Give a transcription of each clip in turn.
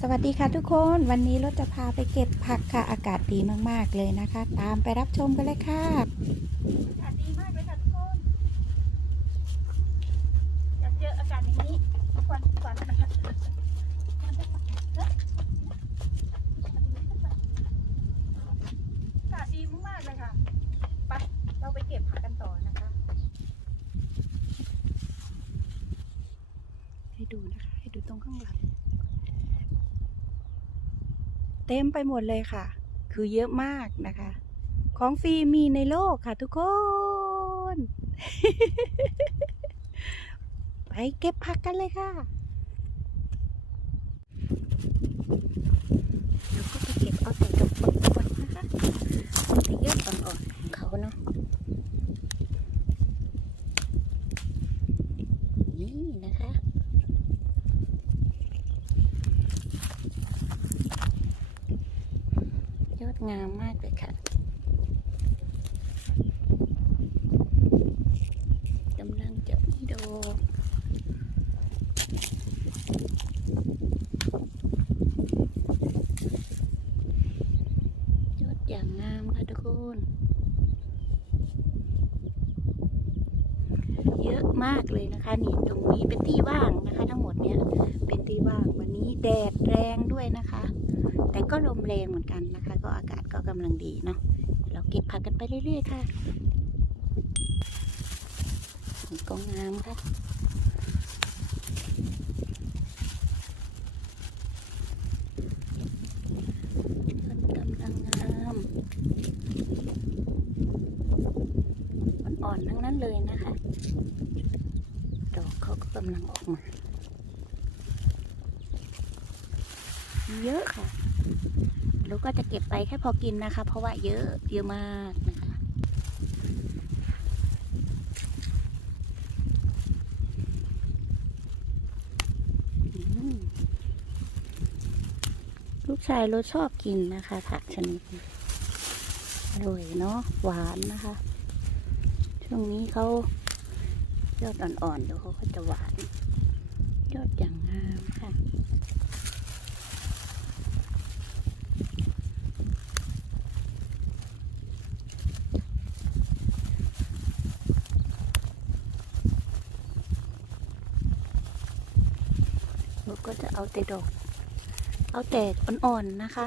สวัสดีค่ะทุกคนวันนี้รถจะพาไปเก็บผักค่ะอากาศดีมากๆเลยนะคะ ตามไปรับชมกันเลยค่ะอากาศดีมากเลยค่ะทุกคนอยากเจออากาศอย่างนี้ทุกวันทุกวันนะคะอากาศดีมากๆเลยค่ะไปเราไปเก็บผักกันต่อนะคะ ให้ดูนะคะ ให้ดูตรงข้างหลัง เต็มไปหมดเลยค่ะ คือเยอะมากนะคะ ของฟรีมีในโลกค่ะทุกคน ไปเก็บผักกันเลยค่ะแล้วก็ไปเก็บเอาแต่ดอกอ่อนๆนะคะเอาแต่ยอดอ่อนๆของเขาเนาะนี่นะคะ ยอด งามมากเลยค่ะกำลังจะมีดอกยอดอย่างงามค่ะทุกคน เยอะมากเลยนะคะนี่ตรงนี้เป็นที่ว่างนะคะ ทั้งหมดเนี้ยเป็นที่ว่างวันนี้แดดแรงด้วยนะคะ แต่ก็ลมแรงเหมือนกันนะคะ ก็อากาศก็กำลังดีเนาะเราเก็บผักกันไปเรื่อยๆค่ะก็งามค่ะมันกำลังงามอ่อนๆทั้งนั้นเลยนะคะ ดอกเขาก็กำลังออกมา เยอะค่ะ ก็จะเก็บไปแค่พอกินนะคะ เพราะว่าเยอะเยอะมากนะคะลูกชายรสชอบกินนะคะ ผักชนิดนี้อร่อยเนาะหวานนะคะ ช่วงนี้เขายอดอ่อนๆเดี๋ยวเขาก็จะหวาน ยอดอย่างงามค่ะ เราก็จะเอา แต่ดอก เอาแต่อ่อนๆนะคะ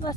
นวด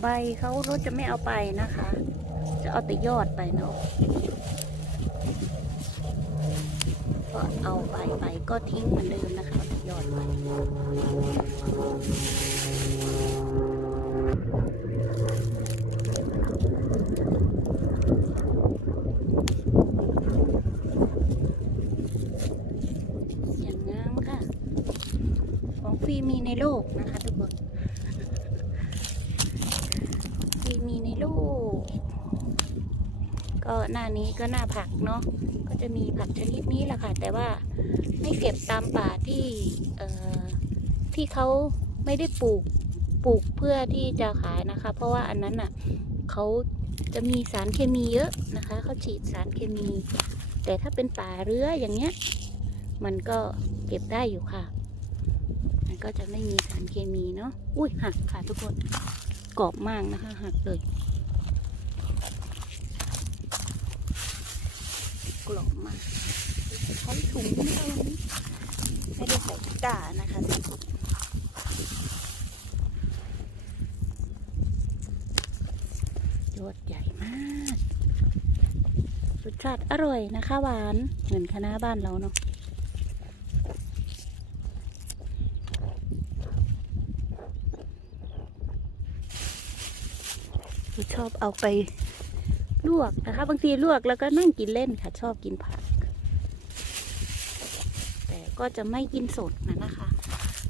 ใบเขารถจะไม่เอาไปนะคะ จะเอาแต่ยอดไปเนาะก็เอาใบไปก็ทิ้งเหมือนเดิมนะคะแต่ยอดไปย่งงามค่ะ ของฟีมีในโลกนะคะ หน้านี้ก็หน้าผักเนาะก็จะมีผักชนิดนี้แหละค่ะ แต่ว่าไม่เก็บตามป่าที่เอ่อที่เขาไม่ได้ปลูกปลูกเพื่อที่จะขายนะคะ เพราะว่าอันนั้นอะเขาจะมีสารเคมีเยอะนะคะเขาฉีดสารเคมี แต่ถ้าเป็นป่าเรืออย่างเงี้ย มันก็เก็บได้อยู่ค่ะ มันก็จะไม่มีสารเคมีเนาะอุ้ยหักค่ะทุกคนกรอบมากนะคะ หักเลย กรอบมากใช้ถุงนะคะวันนี้ไม่ได้ใส่ตะกานะคะทุกคนยอดใหญ่มากรสชาติอร่อยนะคะหวาน เหมือนคณะบ้านเราเนาะชอบเอาไป ลวกนะคะ บางทีลวกแล้วก็นั่งกินเล่นค่ะ ชอบกินผัก แต่ก็จะไม่กินสดนะนะคะ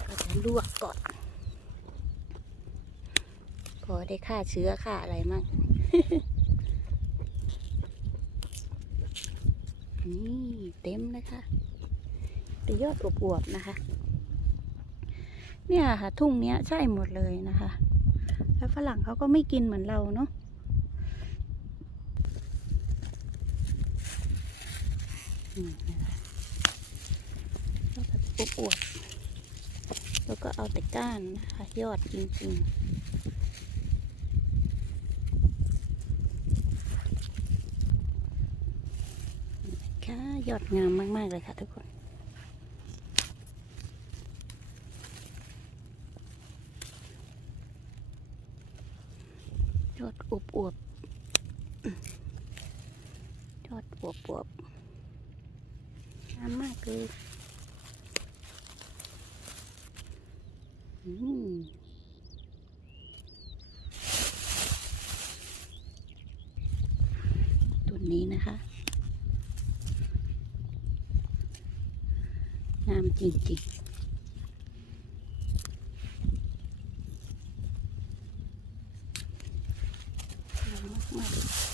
ก็จะลวกก่อน พอได้ฆ่าเชื้อฆ่าอะไรมั่งนี่เต็มนะคะแต่ยอดอวบๆนะคะ เนี่ยค่ะ ทุ่งเนี้ยใช่หมดเลยนะคะ แล้วฝรั่งเขาก็ไม่กินเหมือนเราเนาะ อืมนะคะก็แบบอวบๆแล้วก็เอาแต่ก้านนะคะ ยอดจริงๆค่ะยอดงามมาก ๆ เลยค่ะทุกคนยอดอวบอวบๆยอดอวบอวบๆ งามมากเลยอืมต้นนี้นะคะ งามจริงๆงามมาก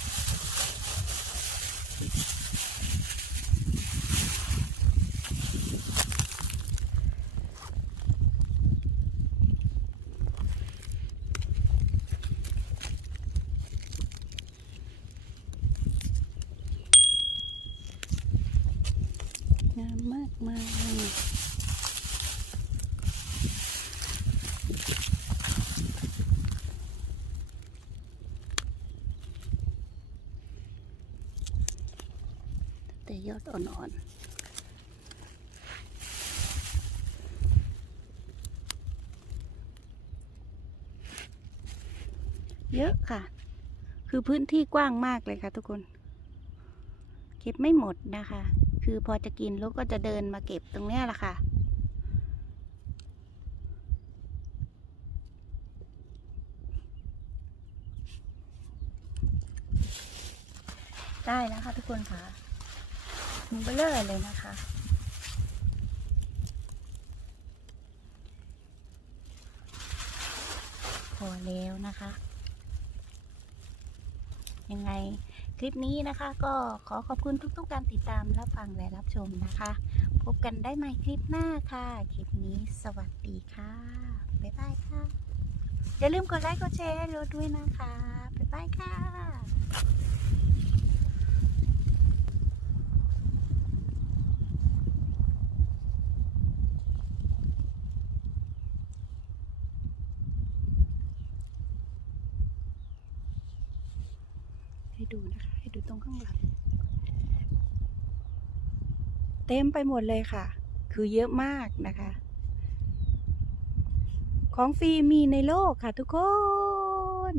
งามมากมายแต่ยอดอ่อนๆเยอะค่ะ คือพื้นที่กว้างมากเลยค่ะทุกคน เก็บไม่หมดนะคะ คือพอจะกินล้วก็จะเดินมาเก็บตรงเนี้ยแหละค่ะ ได้แล้วค่ะทุกคนค่ะมุงเบลเลอร์เลยนะคะพอแล้วนะคะ ยังไง คลิปนี้นะคะก็ขอขอบคุณทุกๆ การติดตามรับฟังและรับชมนะคะ พบกันได้ใหม่คลิปหน้าค่ะ คลิปนี้สวัสดีค่ะ บ๊ายบายค่ะ อย่าลืมกดไลค์กดแชร์ให้เราด้วยนะคะ บ๊ายบายค่ะ ดูนะคะ ให้ดูตรงข้างหลัง เต็มไปหมดเลยค่ะ คือเยอะมากนะคะ ของฟรีมีในโลกค่ะทุกคน